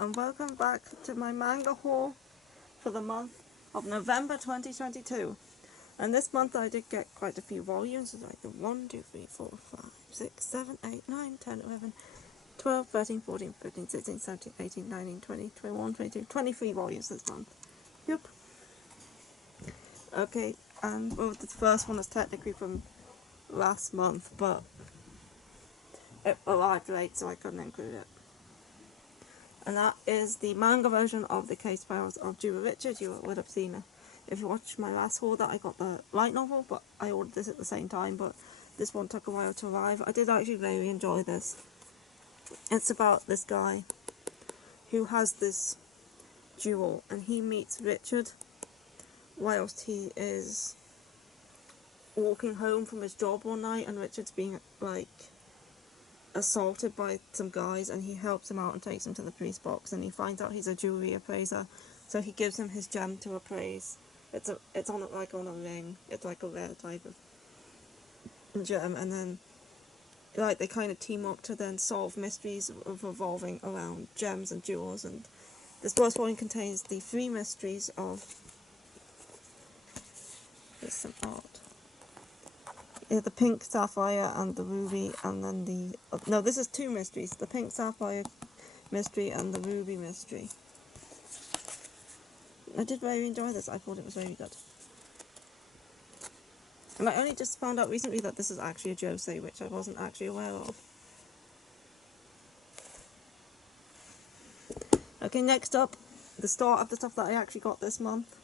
and welcome back to my manga haul for the month of November 2022. And this month I did get quite a few volumes, like 1, 2, 3, 4, 5, 6, 7, 8, 9, 10, 11, 12, 13, 14, 15, 16, 17, 18, 19, 20, 21, 22, 23 volumes this month. Yep. Okay, and well, the first one is technically from last month, but it arrived late so I couldn't include it. And that is the manga version of The Case Files of Jewel Richard. You would have seen it if you watched my last haul that I got the light novel, but I ordered this at the same time, but this one took a while to arrive. I did actually very enjoy this. It's about this guy who has this jewel, and he meets Richard whilst he is walking home from his job one night, and Richard's being like assaulted by some guys, and he helps him out and takes him to the police box, and he finds out he's a jewelry appraiser, so he gives him his gem to appraise. It's on a ring. It's like a rare type of gem, and then like they kind of team up to then solve mysteries revolving around gems and jewels. And this first one contains the 3 mysteries of. There's some art. Yeah, the pink sapphire and the ruby, and then the no, this is 2 mysteries: the pink sapphire mystery and the ruby mystery. I did very enjoy this. I thought it was very good. And I only just found out recently that this is actually a josei, which I wasn't actually aware of. Okay, next up, the start of the stuff that I actually got this month.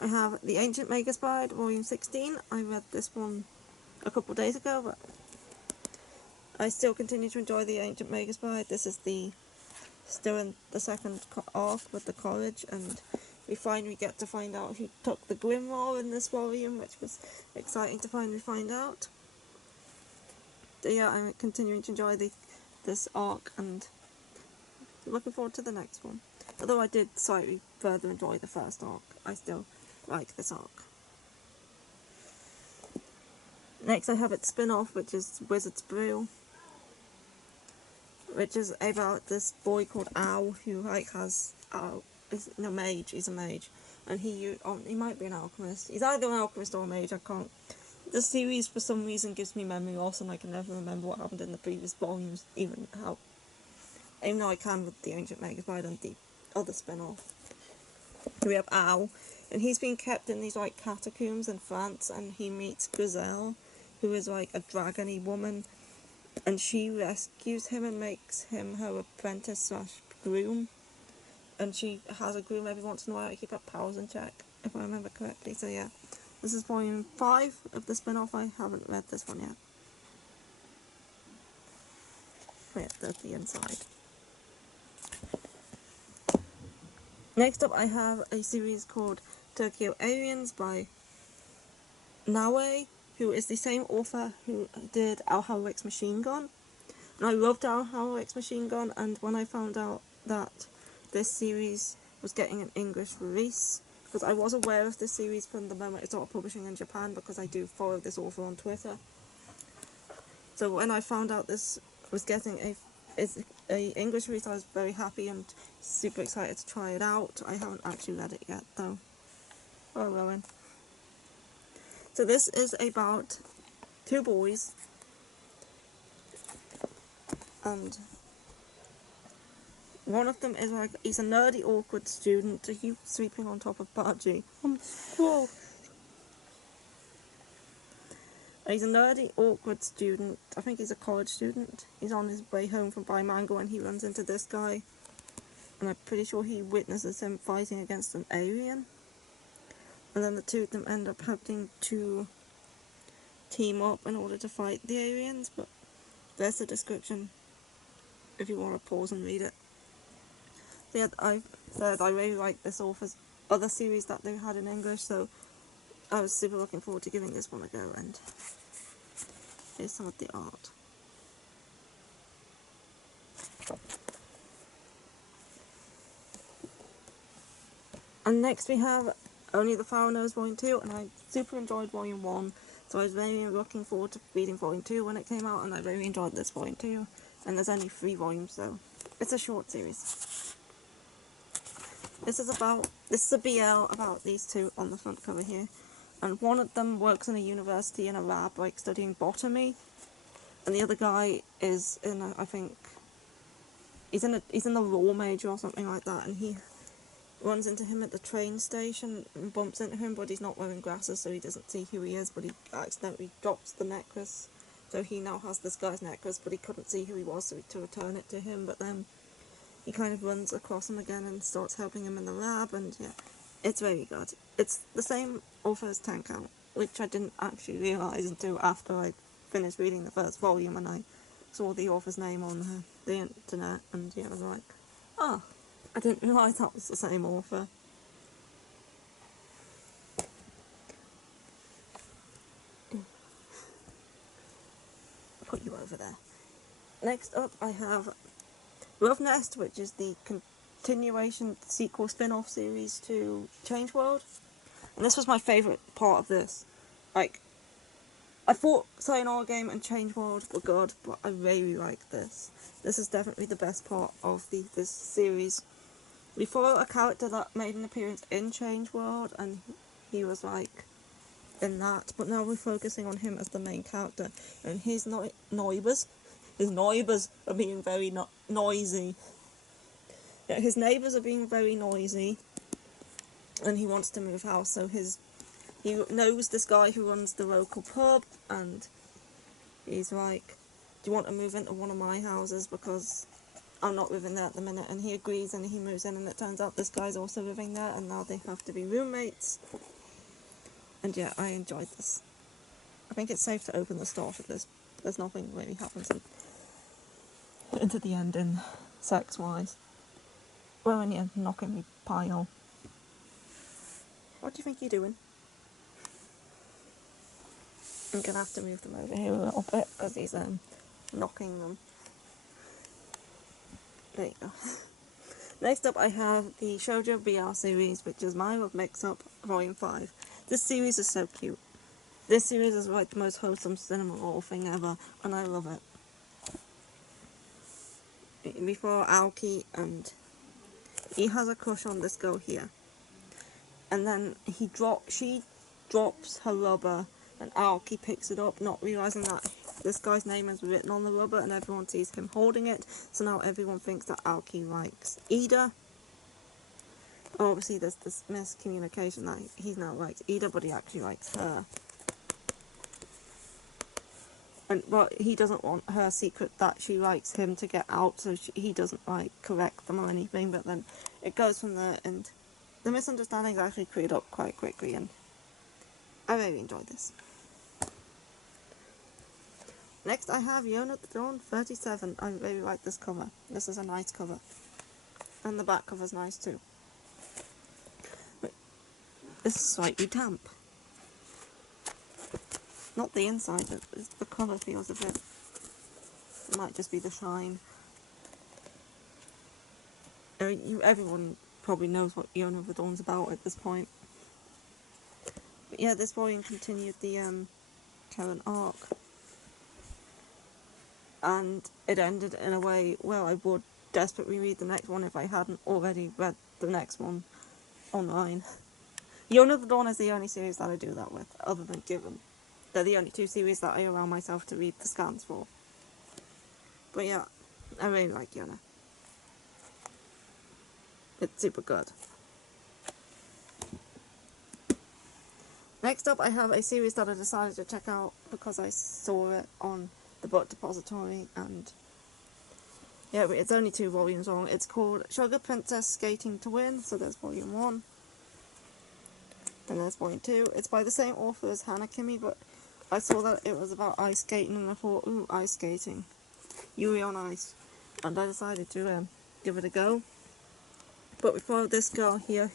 I have The Ancient Mega Spide, Volume 16. I read this one a couple days ago, but I still continue to enjoy The Ancient Mega Spide. This is still in the second arc with the college, and we finally get to find out who took the Grimoire in this volume, which was exciting to finally find out. So yeah, I'm continuing to enjoy this arc, and looking forward to the next one. Although I did slightly further enjoy the first arc, I still like this arc. Next I have its spin-off, which is Wizard's Brew, which is about this boy called Owl who has is a mage. He's a mage, and he might be an alchemist. He's either an alchemist or a mage. I can't. The series for some reason gives me memory loss, and I can never remember what happened in the previous volumes, even though I can with the Ancient Mega Spide and the other spin-off. We have Owl, and he's been kept in these like catacombs in France, and he meets Gazelle, who is like a dragony woman, and she rescues him and makes him her apprentice / groom, and she has a groom every once in a while to keep her powers in check, if I remember correctly. So yeah, this is volume 5 of the spin-off. I haven't read this one yet. Yeah, there's the inside. Next up I have a series called Tokyo Aliens by Naue, who is the same author who did Alhalic's Machine Gun. And I loved Alhalic's Machine Gun, and when I found out that this series was getting an English release, because I was aware of this series from the moment it started publishing in Japan, because I do follow this author on Twitter. So when I found out this was getting a English release, I was very happy and super excited to try it out. I haven't actually read it yet though. Oh, Rowan. So this is about 2 boys, and one of them is like, he's a nerdy, awkward student. Are you sleeping on top of Baji? Whoa. He's a nerdy, awkward student. I think he's a college student. He's on his way home from buying manga when he runs into this guy, and I'm pretty sure he witnesses him fighting against an alien. And then the 2 of them end up having to team up in order to fight the aliens, but there's the description if you want to pause and read it. So yeah, I said I really like this author's other series that they had in English, so I was super looking forward to giving this one a go, and here's some of the art. And next we have Only the Pharaoh Knows Volume 2, and I super enjoyed Volume 1, so I was very looking forward to reading Volume 2 when it came out, and I really enjoyed this Volume 2, and there's only 3 volumes though. It's a short series. This is a BL about these two on the front cover here. And one of them works in a university in a lab, like studying botany. And the other guy is in I think, he's in the law major or something like that, and he runs into him at the train station and bumps into him, but he's not wearing glasses, so he doesn't see who he is, but he accidentally drops the necklace. So he now has this guy's necklace, but he couldn't see who he was, so he to return it to him, but then he kind of runs across him again and starts helping him in the lab, and yeah, it's very good. It's the same author as Ten Count, which I didn't actually realise until after I finished reading the first volume, and I saw the author's name on the internet, and yeah, I was like, oh, I didn't realise that was the same author. I'll put you over there. Next up, I have Love Nest, which is the continuation sequel spin-off series to Change World. And this was my favourite part of this. Like, I thought Sayonara Game and Change World were good, but I really like this. This is definitely the best part of this series. We follow a character that made an appearance in Change World, and he was like in that, but now we're focusing on him as the main character, and his neighbours are being very noisy. Yeah, his neighbours are being very noisy, and he wants to move house, so he knows this guy who runs the local pub, and he's like, do you want to move into one of my houses, because I'm not living there at the minute, and he agrees, and he moves in, and it turns out this guy's also living there, and now they have to be roommates. And yeah, I enjoyed this. I think it's safe to open the start of this. There's nothing really happens into the ending, sex-wise. Well, and yeah, knocking me pile. What do you think you're doing? I'm gonna have to move them over here a little bit, because he's knocking them. There you go. Next up, I have the Shoujo BL series, which is My Love Mix-Up Volume 5. This series is so cute. This series is like the most wholesome cinema roll thing ever, and I love it. Before Aoki, and he has a crush on this girl here. And then she drops her rubber, and Aoki picks it up, not realising that this guy's name is written on the rubber, and everyone sees him holding it, so now everyone thinks that Aoki likes Ida. Obviously there's this miscommunication that he now likes Ida, but he actually likes her. But he doesn't want her secret that she likes him to get out, so he doesn't like correct them or anything, but then it goes from there, and the misunderstandings actually cleared up quite quickly, and I really enjoyed this. Next I have Yona the Dawn 37. I really like this cover. This is a nice cover. And the back cover's nice too. But this is slightly damp. Not the inside, but the cover feels a bit... It might just be the shine. Everyone probably knows what Yona the Dawn's about at this point. But yeah, this volume continued the current arc. And it ended in a way, well, I would desperately read the next one if I hadn't already read the next one online. Yona the Dawn is the only series that I do that with, other than Given. They're the only two series that I allow myself to read the scans for. But yeah, I really like Yona. It's super good. Next up, I have a series that I decided to check out because I saw it on the book depository, and yeah, it's only 2 volumes long. It's called Sugar Princess Skating to Win, so there's volume 1. Then there's volume 2. It's by the same author as Hana Kimi, but I saw that it was about ice skating, and I thought, ooh, ice skating. Yuri on Ice. And I decided to give it a go. But we follow this girl here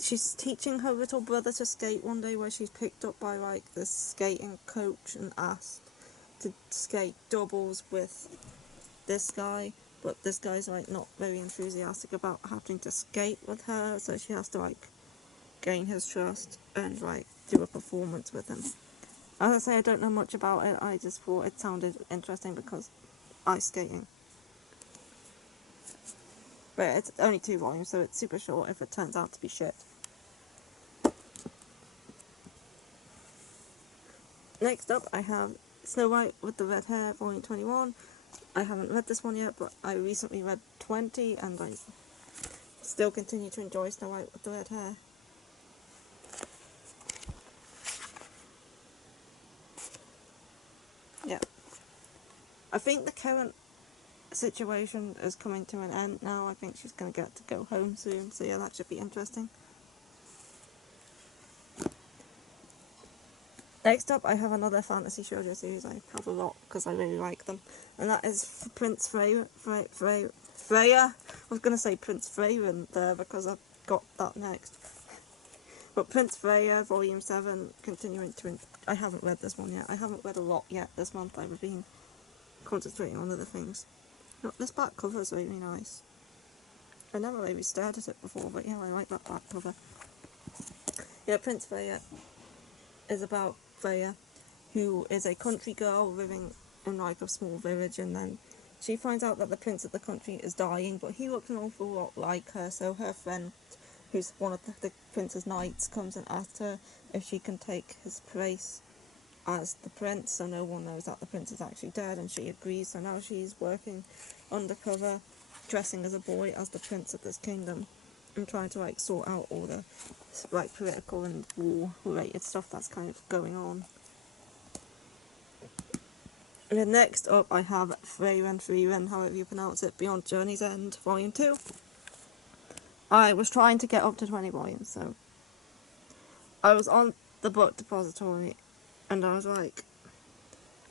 she's teaching her little brother to skate one day, where she's picked up by like this skating coach and asked to skate doubles with this guy, but this guy's like not very enthusiastic about having to skate with her, so she has to like gain his trust and like do a performance with him. As I say, I don't know much about it, I just thought it sounded interesting because ice skating. But it's only 2 volumes, so it's super short if it turns out to be shit. Next up, I have Snow White with the Red Hair, Volume 21. I haven't read this one yet, but I recently read 20, and I still continue to enjoy Snow White with the Red Hair. Yeah. I think the current situation is coming to an end now. I think she's going to get to go home soon, so yeah, that should be interesting. Next up, I have another fantasy shoujo series. I have a lot because I really like them, and that is Prince Freya. I was going to say Prince Freyren there because I've got that next. But Prince Freya, Volume 7, continuing to... I haven't read this one yet. I haven't read a lot yet this month. I've been concentrating on other things. Look, this back cover is really nice. I never really stared at it before, but yeah, I like that back cover. Yeah, Prince Freya is about Freya, who is a country girl living in like a small village, and then she finds out that the prince of the country is dying, but he looks an awful lot like her, so her friend, who's one of the prince's knights, comes and asks her if she can take his place as the prince, so no one knows that the prince is actually dead, and she agrees. So now she's working undercover, dressing as a boy as the prince of this kingdom, and trying to like sort out all the like political and war related stuff that's kind of going on. And then next up I have Freyren, however you pronounce it, Beyond Journey's End, Volume 2. I was trying to get up to 20 volumes, so I was on the book depository, and I was like,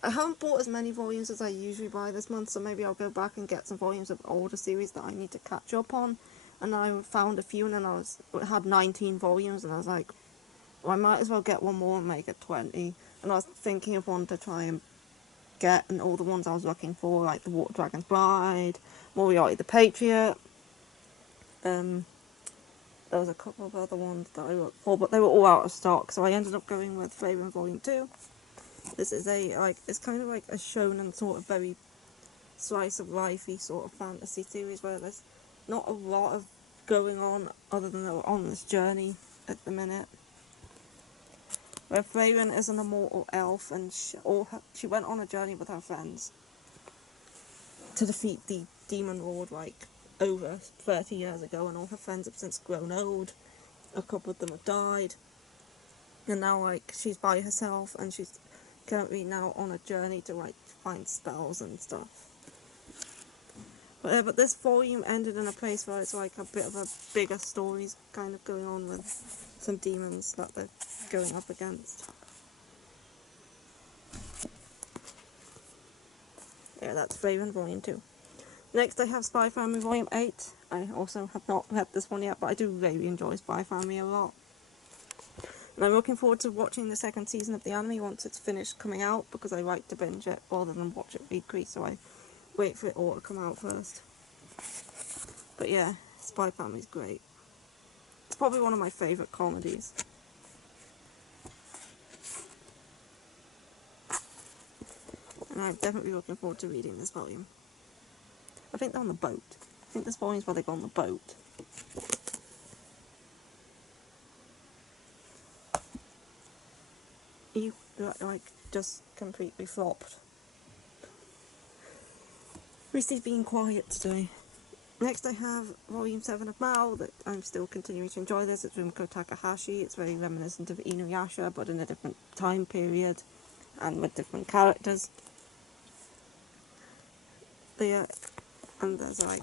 I haven't bought as many volumes as I usually buy this month, so maybe I'll go back and get some volumes of older series that I need to catch up on. And I found a few, and then it had 19 volumes, and I was like, well, I might as well get one more and make it 20. And I was thinking of one to try and get, and all the ones I was looking for, like The Water Dragon's Bride, Moriarty the Patriot. There was a couple of other ones that I looked for, but they were all out of stock, so I ended up going with Freyren Volume 2. This is it's kind of like a shonen sort of very slice of lifey sort of fantasy series where there's not a lot of going on other than they're on this journey at the minute. Where Freyren is an immortal elf, and she went on a journey with her friends to defeat the demon lord like over 30 years ago, and all her friends have since grown old. A couple of them have died, and now like she's by herself, and she's currently now on a journey to like find spells and stuff. But this volume ended in a place where it's like a bit of a bigger stories kind of going on with some demons that they're going up against. Yeah, that's Freyren Volume 2. Next I have Spy Family Volume 8. I also have not read this one yet, but I do really enjoy Spy Family a lot. And I'm looking forward to watching the second season of the anime once it's finished coming out, because I like to binge it rather than watch it weekly, so I wait for it all to come out first. But yeah, Spy Family's great. It's probably one of my favourite comedies. And I'm definitely looking forward to reading this volume. I think they're on the boat. I think this volume's where they go on the boat. You like just completely flopped. Christy's being quiet today. Next I have Volume 7 of Mao, that I'm still continuing to enjoy this. It's Rumiko Takahashi. It's very reminiscent of Inuyasha, but in a different time period and with different characters. And there's like...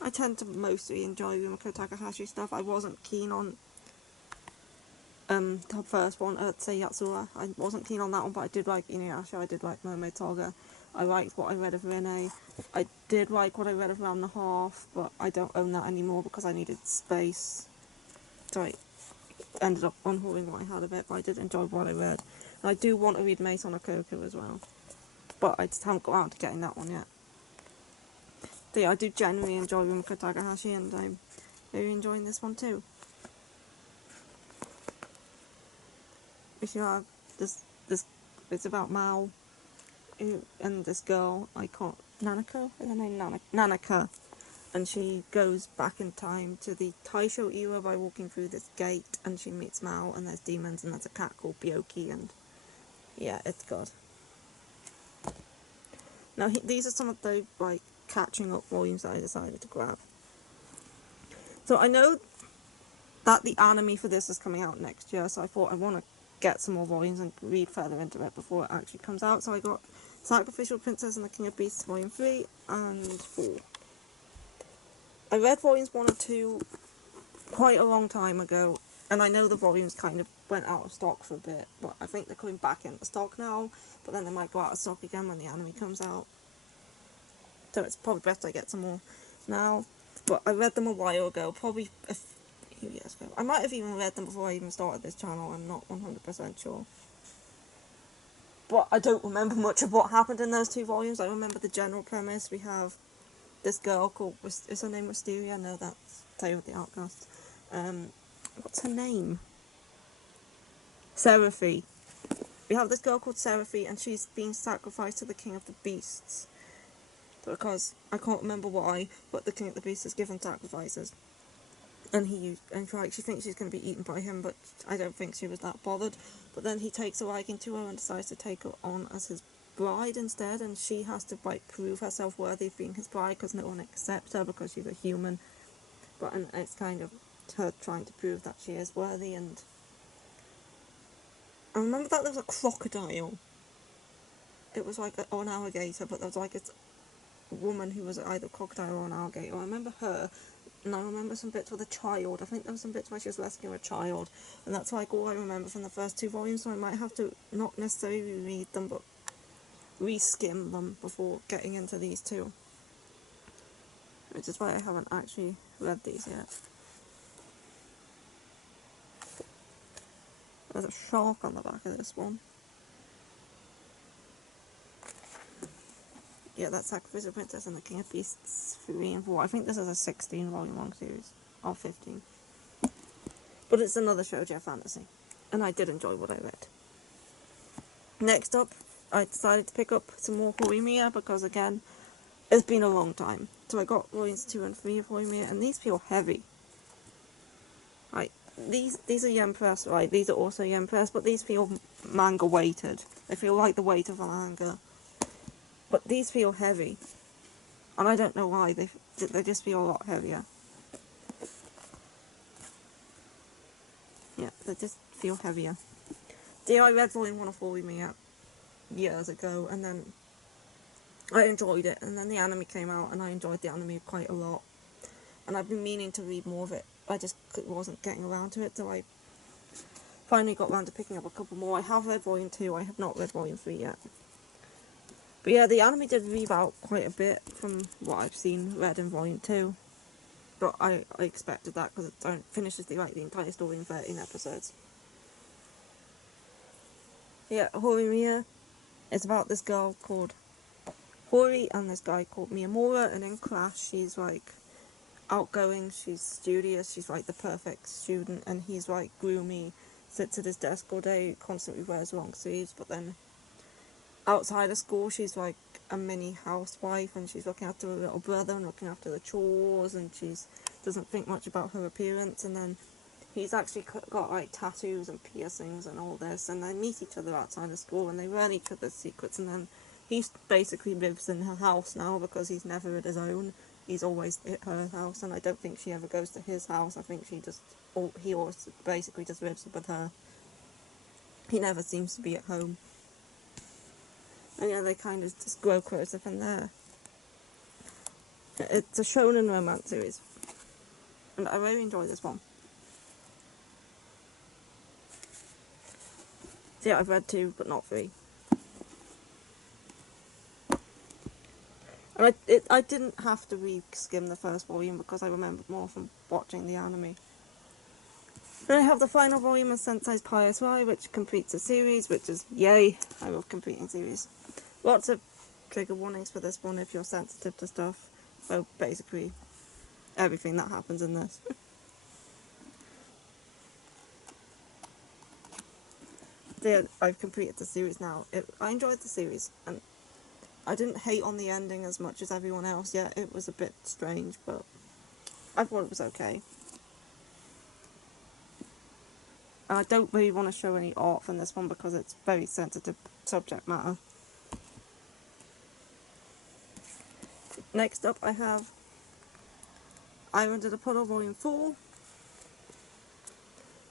I tend to mostly enjoy Rumiko Takahashi stuff. I wasn't keen on the first one, Say Yatsura. I wasn't keen on that one, but I did like Inuyasha, I did like Mermaid Saga. I liked what I read of Rinne. I did like what I read of Round the Half, but I don't own that anymore because I needed space. So I ended up unhauling what I had of it, but I did enjoy what I read. And I do want to read Mace on a Coco as well, but I just haven't got around to getting that one yet. So yeah, I do genuinely enjoy Rumiko Takahashi, and I'm really enjoying this one too. If you have this, it's about Mao and this girl. I can't Nanako? Is her name Nanaka? And she goes back in time to the Taisho era by walking through this gate, and she meets Mao, and there's demons, and there's a cat called Byoki, and yeah, it's good. Now, these are some of the, like, catching up volumes that I decided to grab. So I know that the anime for this is coming out next year, so I thought I want to get some more volumes and read further into it before it actually comes out. So I got Sacrificial Princess and the King of Beasts Volume 3 and 4. I read volumes 1 and 2 quite a long time ago, and I know the volumes kind of went out of stock for a bit, but I think they're coming back into stock now, but then they might go out of stock again when the anime comes out. So it's probably best I get some more now. But I read them a while ago, probably a few years ago. I might have even read them before I even started this channel, I'm not 100% sure. But I don't remember much of what happened in those 2 volumes. I remember the general premise. We have this girl called, is her name Wisteria? No, that's Tale of the Outcast. What's her name? Seraphy. We have this girl called Seraphy, and she's being sacrificed to the King of the Beasts. Because, I can't remember why, but the King of the Beasts has given sacrifices. And she thinks she's going to be eaten by him, but I don't think she was that bothered. But then he takes a liking to her and decides to take her on as his bride instead, and she has to, like, prove herself worthy of being his bride because no one accepts her because she's a human. But and it's kind of her trying to prove that she is worthy. And I remember that there was a crocodile. It was like an alligator, but there was like a woman who was either a crocodile or an alligator. I remember her. And I remember some bits with a child. I think there was some bits where she was rescuing a child. And that's like all I remember from the first 2 volumes, so I might have to not necessarily read them, but reskim them before getting into these 2. Which is why I haven't actually read these yet. There's a shark on the back of this one. Yeah, that's Sacrificial Princess and the King of Beasts 3 and 4. I think this is a 16 volume long series. Or 15. But it's another shoujo fantasy. And I did enjoy what I read. Next up, I decided to pick up some more Horimiya because, again, it's been a long time. So I got volumes 2 and 3 of Horimiya, and these feel heavy. Like, these are yen press, right? These are also yen press, but these feel manga weighted. They feel like the weight of a manga. But these feel heavy. And I don't know why, they just feel a lot heavier. Yeah, they just feel heavier. I read volume 1 of Horimiya years ago, and then I enjoyed it, and then the anime came out, and I enjoyed the anime quite a lot. And I've been meaning to read more of it, I just wasn't getting around to it, so I finally got around to picking up a couple more. I have read volume 2, I have not read volume 3 yet. But yeah, the anime did rebound quite a bit from what I've seen read in volume 2. But I expected that because it finishes the entire story in 13 episodes. Yeah, Horimiya is about this girl called Hori and this guy called Miyamura, and in class she's like outgoing, she's studious, she's like the perfect student, and he's like gloomy, sits at his desk all day, constantly wears long sleeves. But then outside of school she's like a mini housewife, and she's looking after her little brother and looking after the chores, and she's doesn't think much about her appearance. And then he's actually got like tattoos and piercings and all this, and they meet each other outside of school and they learn each other's secrets. And then he basically lives in her house now because he's never at his own. He's always at her house, and I don't think she ever goes to his house. I think he always basically just lives with her. He never seems to be at home. And yeah, they kind of just grow closer from there. It's a shonen romance series, and I really enjoy this one. So yeah, I've read 2, but not 3. And I didn't have to re-skim the first volume because I remembered more from watching the anime. Then I have the final volume of Sensei's Pious Rai, which completes the series, which is yay. I love completing series. Lots of trigger warnings for this one if you're sensitive to stuff. So basically, everything that happens in this. So yeah, I've completed the series now. I enjoyed the series, and I didn't hate on the ending as much as everyone else yet. It was a bit strange, but I thought it was okay. And I don't really want to show any art from this one because it's very sensitive subject matter. Next up I have I Under the Puddle Volume 4,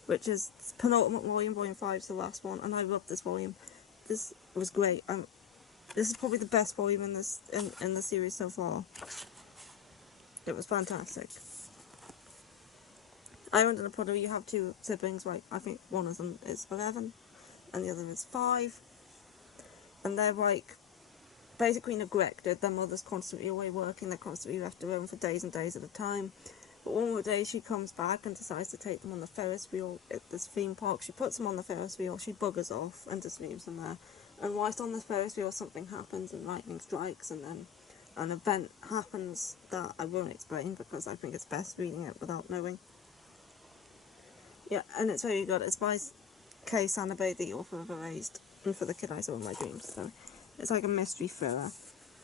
which is penultimate volume. Volume 5 is the last one, and I love this volume. This was great. This is probably the best volume in this in the series so far. It was fantastic. I Under the Puddle, you have two siblings, right? I think one of them is 11 and the other is 5. And they're like basically neglected. Their mother's constantly away working, they're constantly left alone for days and days at a time. But one more day she comes back and decides to take them on the Ferris wheel at this theme park. She puts them on the Ferris wheel, she buggers off and just leaves them there. And whilst on the Ferris wheel something happens and lightning strikes, and then an event happens that I won't explain because I think it's best reading it without knowing. Yeah, and it's very good. It's by Kay Sanabe, the author of Erased, and For the Kid I Saw in My Dreams. So it's like a mystery thriller.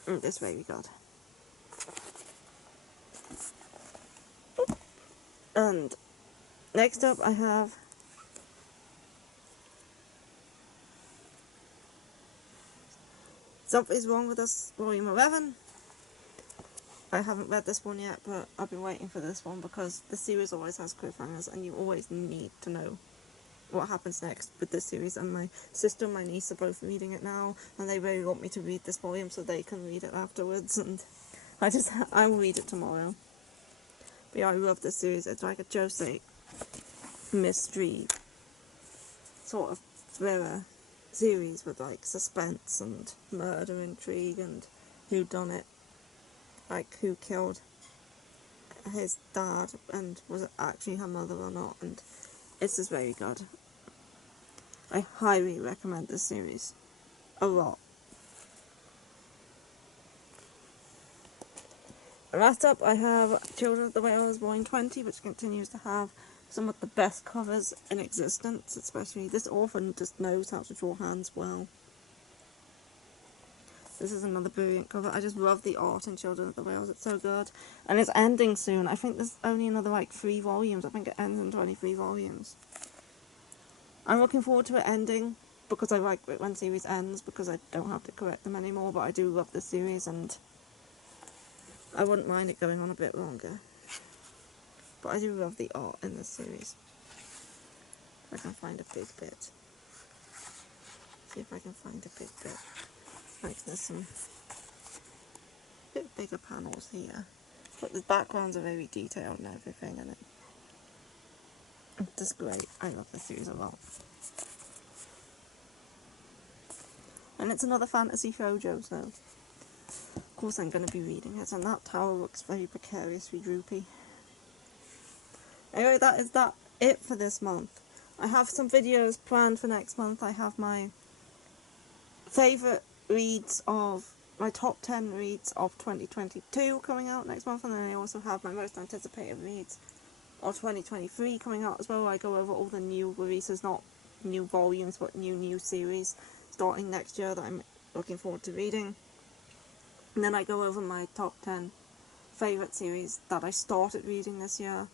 And it's very good. And next up I have Something's Wrong with Us, Volume 11. I haven't read this one yet, but I've been waiting for this one because the series always has cliffhangers and you always need to know what happens next with this series. And my sister and my niece are both reading it now, and they really want me to read this volume so they can read it afterwards, and I will read it tomorrow. But yeah, I love this series. It's like a Josei mystery sort of thriller series with like suspense and murder intrigue and whodunit, like who killed his dad and was it actually her mother or not, and it's just very good. I highly recommend this series a lot. Last up I have Children of the Whales Volume 20, which continues to have some of the best covers in existence, especially this author just knows how to draw hands well. This is another brilliant cover. I just love the art in Children of the Whales, it's so good. And it's ending soon. I think there's only another like 3 volumes. I think it ends in 23 volumes. I'm looking forward to it ending because I like it when series ends because I don't have to correct them anymore, but I do love this series and I wouldn't mind it going on a bit longer. But I do love the art in this series. If I can find a big bit. See if I can find a big bit. Like there's some bit bigger panels here. But the backgrounds are very detailed and everything, and it's just great. I love this series a lot. And it's another fantasy shoujo, so of course I'm going to be reading it, and that tower looks very precariously droopy. Anyway, that is it for this month. I have some videos planned for next month. I have my favourite reads of, my top 10 reads of 2022 coming out next month, and then I also have my most anticipated reads of 2023 coming out as well. I go over all the new releases, not new volumes, but new series starting next year that I'm looking forward to reading. And then I go over my top 10 favourite series that I started reading this year.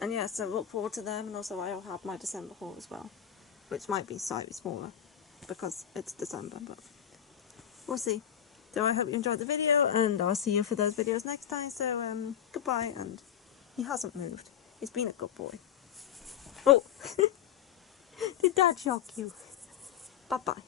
And yeah, so look forward to them, and also I'll have my December haul as well, which might be slightly smaller because it's December, but we'll see. So I hope you enjoyed the video, and I'll see you for those videos next time. So goodbye, and he hasn't moved. He's been a good boy. Oh, did Dad shock you? Bye bye.